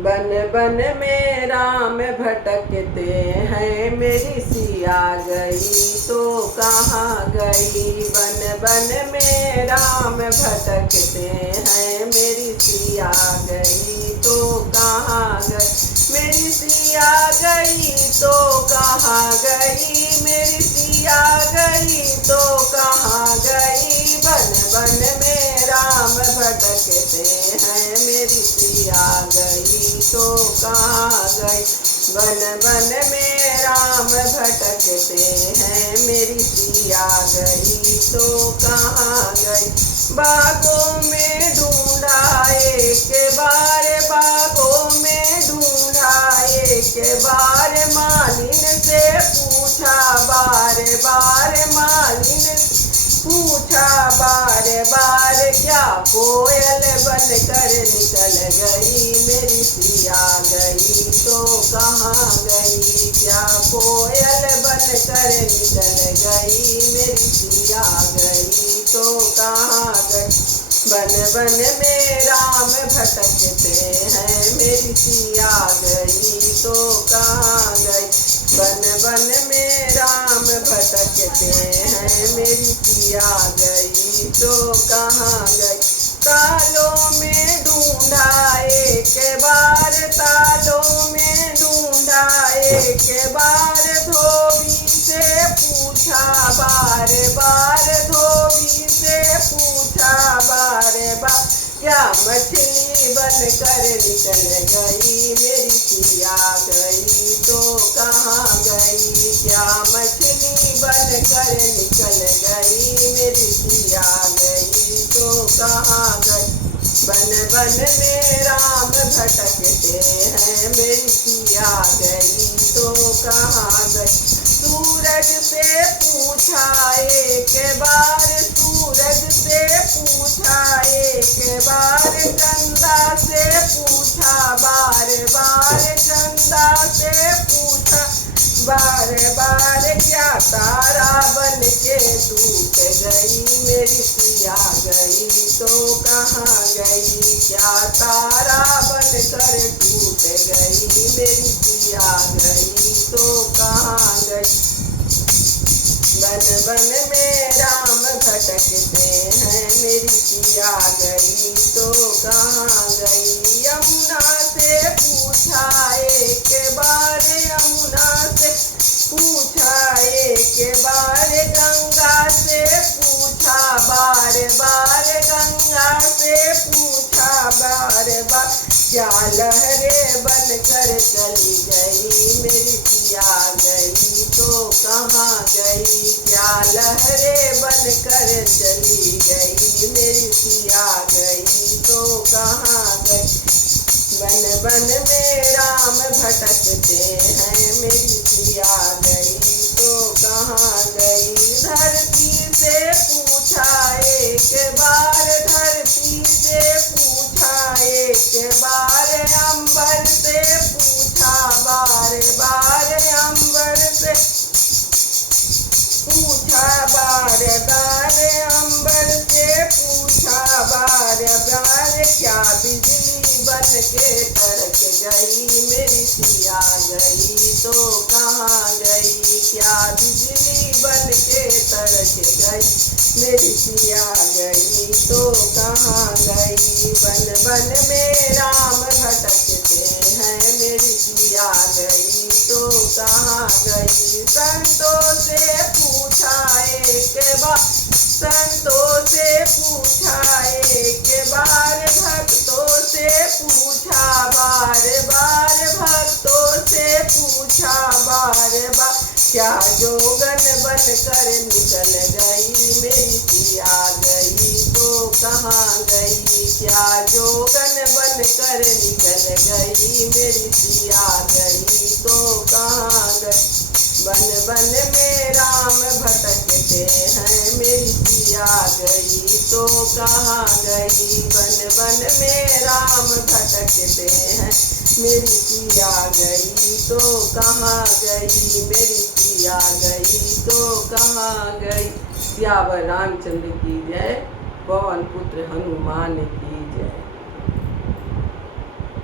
बन बन में राम भटकते हैं, मेरी सिया गई तो कहाँ गई। बन बन में राम भटकते हैं, मेरी सिया गई तो कहाँ गई। मेरी सिया गई तो कहाँ गई, मेरी सिया गई तो कहाँ गई। बन बन में राम भटकते हैं, मेरी सिया गई तो कहाँ गई। बन बन में राम भटकते हैं, मेरी सिया गई तो कहाँ गई। बागों में ढूंढा एक बार, बागों में ढूंढा एक बार, मालिन से पूछा बार बार, मालिन पूछा बार बार। क्या कोयल बन कर निकल गई, मेरी सिया गई तो कहाँ गई। क्या कोयल बन कर निकल गई, मेरी सिया गई तो कहाँ गई। बन बन में राम भटकते हैं, मेरी सिया गई तो कहाँ गई। बन बन में राम भटकते हैं, मेरी सिया गई तो कहाँ गई। तालों में ढूंढा एक बार, तालों में ढूंढा एक बार, धोबी से पूछा बार बार, धोबी से पूछा बार बार। क्या मछली बन कर निकल गई, मेरी सिया गई तो कहाँ गई। क्या मछली बन कर निकल गई, मेरी सिया गई तो कहाँ गई। बन बन में राम भटकते हैं, मेरी सिया गई तो कहाँ गई। सूरज से पूछा एक बार, सूरज से पूछा एक बार, चंदा से पूछा बार बार, चंदा से पूछा बार बार। क्या तारा बन के टूट गई, मेरी सिया गई तो कहाँ गई। क्या तारा बन कर टूट गई, मेरी सिया गई तो कहाँ गई। बन बन में राम भटकते हैं, मेरी सिया गई तो कहाँ गई। यमुना से पूछा एक बार, यमुना से पूछा एक बार, गंगा से पूछा बार बार, गंगा से पूछा बार बार। क्या लहरें बन कर चली गई, मेरी सिया गई तो कहाँ गई। क्या लहरें बन कर चली गई, मेरी सिया गई तो कहाँ गई। बन बन में राम भटकते हैं, मेरी सिया गई तो कहाँ गई। धरती से पूछा एक बार, धरती से पूछा एक बार, अंबर से पूछा बार बार, अंबर से पूछा बार बार, अंबर से पूछा बार बार। क्या बिजली बन के तड़क गई, मेरी सिया गई तो कहाँ गई। क्या बिजली बन के तड़क गई, मेरी सिया गई तो कहाँ गई। बन बन में राम भटकते हैं, मेरी सिया गई तो कहाँ गई। संतों से पूछा एक बार, संतों से पूछा एक बार, भक्तों से पूछा बार बार, भक्तों से पूछा बार बार। क्या जोगन बन कर निकल गई, मेरी सिया गई तो कहाँ गई। क्या जोगन बन कर निकल गई, मेरी सिया गई तो कहाँ गई। बन बन में राम भटकते हैं, मेरी सिया गई तो कहाँ गई। बन बन में राम भटकते हैं, मेरी सिया गई तो कहाँ गई, मेरी सिया गई तो कहाँ गई। सियावर रामचंद्र की जय, पवन पुत्र हनुमान की जय।